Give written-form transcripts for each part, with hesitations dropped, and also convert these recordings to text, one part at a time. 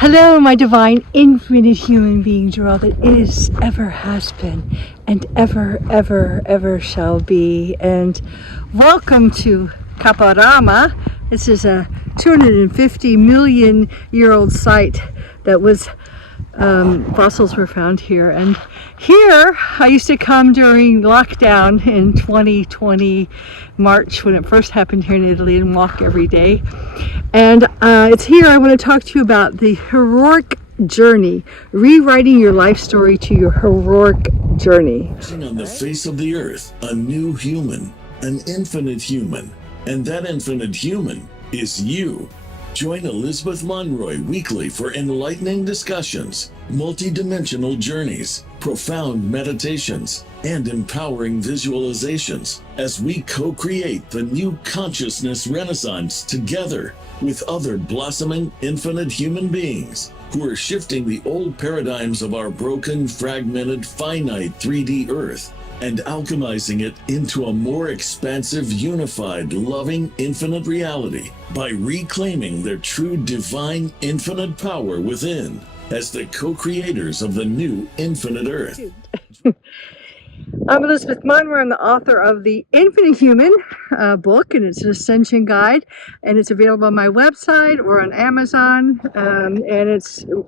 Hello, my divine, infinite human beings, you're all that is, ever has been, and ever, ever, ever shall be. And welcome to Kaparama. This is a 250 million year old site that was fossils were found here. And here I used to come during lockdown in 2020 March when it first happened here in Italy and walk every day. And it's here I want to talk to you about the heroic journey, rewriting your life story to your heroic journey. On the face of the earth, a new human, an infinite human, and that infinite human is you. Join Elizabeth Monroy weekly for enlightening discussions, multi-dimensional journeys, profound meditations, and empowering visualizations as we co-create the new consciousness renaissance together with other blossoming infinite human beings who are shifting the old paradigms of our broken, fragmented, finite 3D Earth and alchemizing it into a more expansive, unified, loving, infinite reality by reclaiming their true divine infinite power within as the co-creators of the new infinite Earth. I'm Elizabeth Monroe. I'm the author of the Infinite Human book, and it's an ascension guide, and it's available on my website or on Amazon. And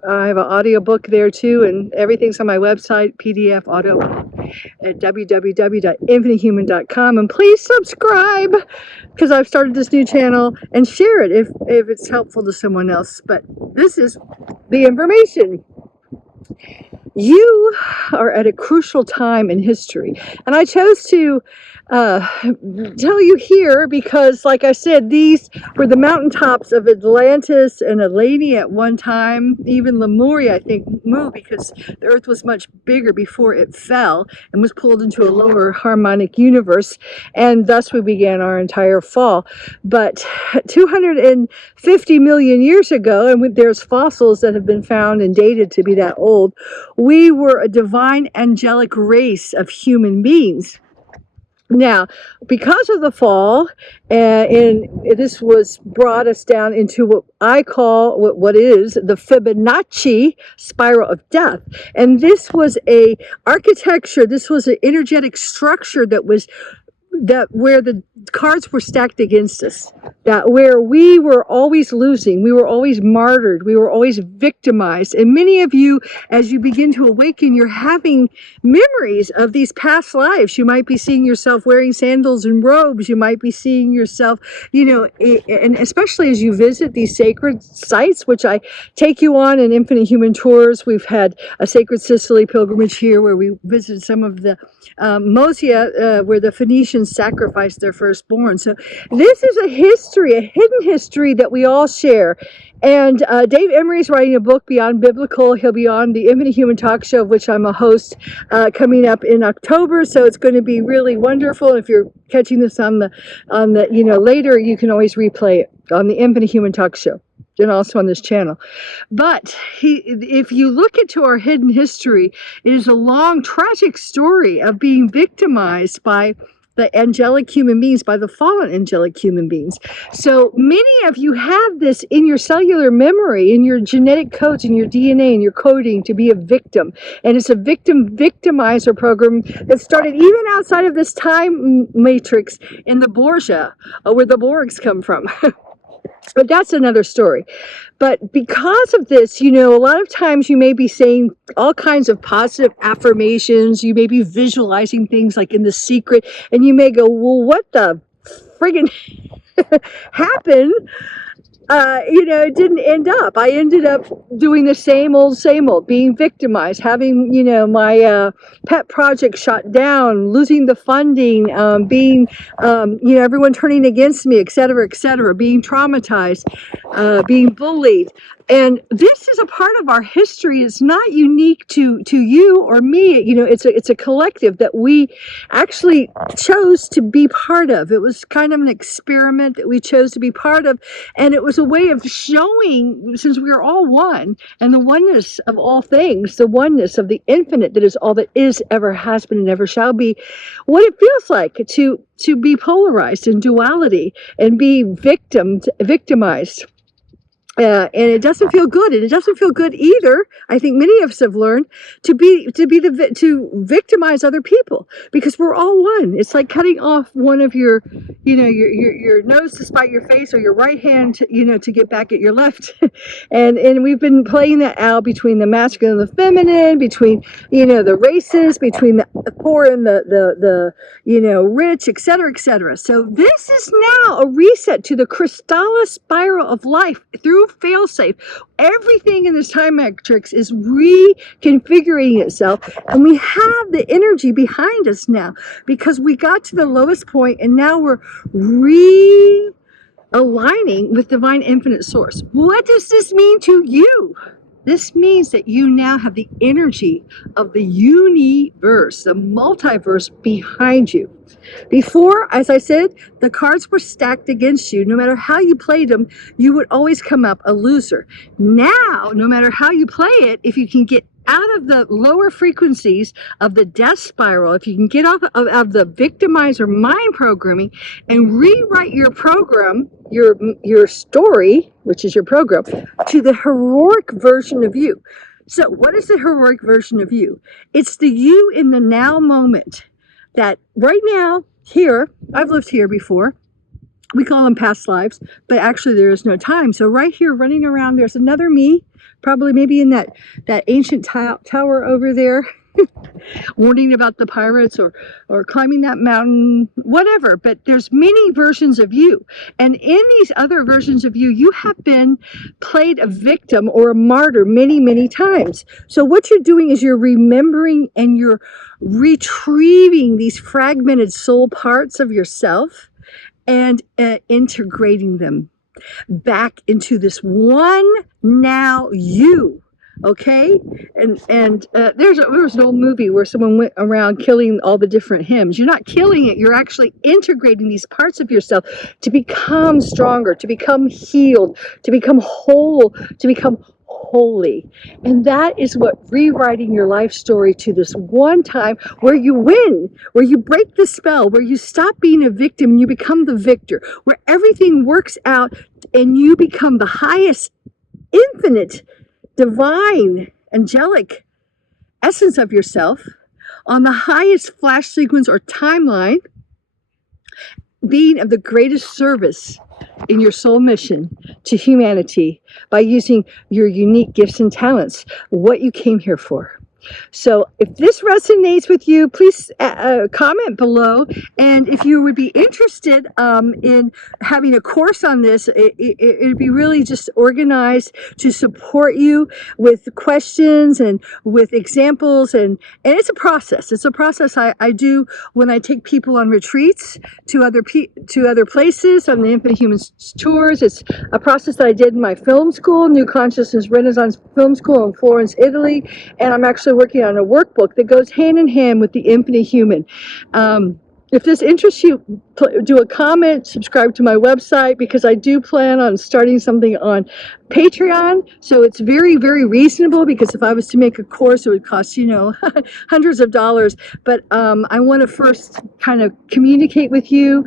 I have an audio book there too, and everything's on my website, PDF audio at www.infinitehuman.com. And please subscribe, because I've started this new channel, and share it if it's helpful to someone else. But this is the information. You are at a crucial time in history, and I chose to tell you here because, like I said, these were the mountaintops of Atlantis and Atlantis at one time. Even Lemuria, I think, moved because the Earth was much bigger before it fell and was pulled into a lower harmonic universe, and thus we began our entire fall. But 250 million years ago, and there's fossils that have been found and dated to be that old, we were a divine angelic race of human beings. Now, because of the fall, and this was brought us down into what I call what is the Fibonacci spiral of death. And this was a architecture, this was an energetic structure that where the cards were stacked against us, that where we were always losing, we were always martyred, we were always victimized. And many of you, as you begin to awaken, you're having memories of these past lives. You might be seeing yourself wearing sandals and robes. You might be seeing yourself, and especially as you visit these sacred sites, which I take you on in Infinite Human Tours. We've had a Sacred Sicily pilgrimage here where we visited some of the Mosia, where the Phoenicians sacrificed their firstborn. So this is a history, a hidden history that we all share. And Dave Emery's writing a book, Beyond Biblical. He'll be on the Infinite Human Talk Show, of which I'm a host, coming up in October. So it's going to be really wonderful. If you're catching this on the later, you can always replay it on the Infinite Human Talk Show, and also on this channel. But if you look into our hidden history, it is a long, tragic story of being victimized by the angelic human beings, by the fallen angelic human beings. So many of you have this in your cellular memory, in your genetic codes, in your DNA, and your coding to be a victim. And it's a victimizer program that started even outside of this time matrix in the Borgia, where the Borgs come from. But that's another story. But because of this, a lot of times you may be saying all kinds of positive affirmations. You may be visualizing things like in The Secret, and you may go, well, what the friggin' happened? It didn't end up. I ended up doing the same old, being victimized, having, my pet project shot down, losing the funding, being, everyone turning against me, et cetera, being traumatized, being bullied. And this is a part of our history. It's not unique to you or me. It's a collective that we actually chose to be part of. It was kind of an experiment that we chose to be part of. And it was a way of showing, since we are all one, and the oneness of all things, the oneness of the infinite that is all that is, ever has been, and ever shall be, what it feels like to be polarized in duality and be victimized. And it doesn't feel good, and it doesn't feel good either. I think many of us have learned to victimize other people, because we're all one. It's like cutting off one of your, your nose to spite your face, or your right hand to get back at your left. And we've been playing that out between the masculine and the feminine, between the races, between the poor and the rich, etc., etc. So this is now a reset to the crystalline spiral of life through failsafe. Everything in this time matrix is reconfiguring itself, and we have the energy behind us now, because we got to the lowest point, and now we're realigning with divine infinite source. What does this mean to you? This means that you now have the energy of the universe, the multiverse behind you. Before, as I said, the cards were stacked against you. No matter how you played them, you would always come up a loser. Now, no matter how you play it, if you can get out of the lower frequencies of the death spiral, if you can get off of the victimizer mind programming and rewrite your program, your story, which is your program, to the heroic version of you. So what is the heroic version of you? It's the you in the now moment. That right now, here, I've lived here before. We call them past lives, but actually there is no time. So right here, running around, there's another me, probably maybe in that ancient tower over there, warning about the pirates, or climbing that mountain, whatever. But there's many versions of you. And in these other versions of you, you have been played a victim or a martyr many, many times. So what you're doing is you're remembering and you're retrieving these fragmented soul parts of yourself and integrating them back into this one now you. Okay, and there was an old movie where someone went around killing all the different hymns. You're not killing it. You're actually integrating these parts of yourself to become stronger, to become healed, to become whole, to become holy. And that is what rewriting your life story to this one time where you win, where you break the spell, where you stop being a victim and you become the victor, where everything works out and you become the highest, infinite, divine, angelic essence of yourself on the highest flash sequence or timeline, being of the greatest service in your soul mission to humanity by using your unique gifts and talents, what you came here for. So if this resonates with you, please comment below. And if you would be interested in having a course on this, it'd be really just organized to support you with questions and with examples. And it's a process. It's a process I do when I take people on retreats to other places on the Infinite Humans tours. It's a process that I did in my film school, New Consciousness Renaissance Film School in Florence, Italy. And I'm actually working on a workbook that goes hand in hand with the Infinite Human. If this interests you, do a comment, subscribe to my website, because I do plan on starting something on Patreon. So it's very, very reasonable, because if I was to make a course, it would cost, hundreds of dollars. But I want to first kind of communicate with you,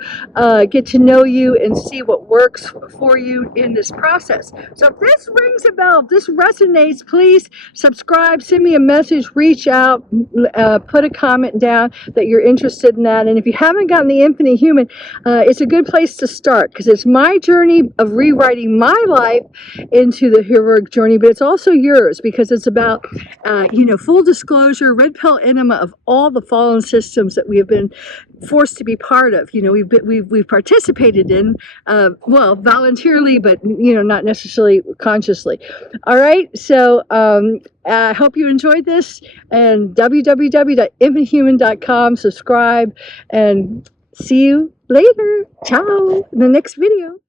get to know you, and see what works for you in this process. So if this rings a bell, if this resonates, please subscribe, send me a message, reach out, put a comment down that you're interested in that. And if you haven't gotten the Infinite Human, it's a good place to start, because it's my journey of rewriting my life into the heroic journey, but it's also yours, because it's about, full disclosure, red pill enema of all the fallen systems that we have been forced to be part of. We've participated in, voluntarily, but not necessarily consciously. All right, so I hope you enjoyed this, and www.infinitehuman.com, subscribe, and see you later. Ciao in the next video.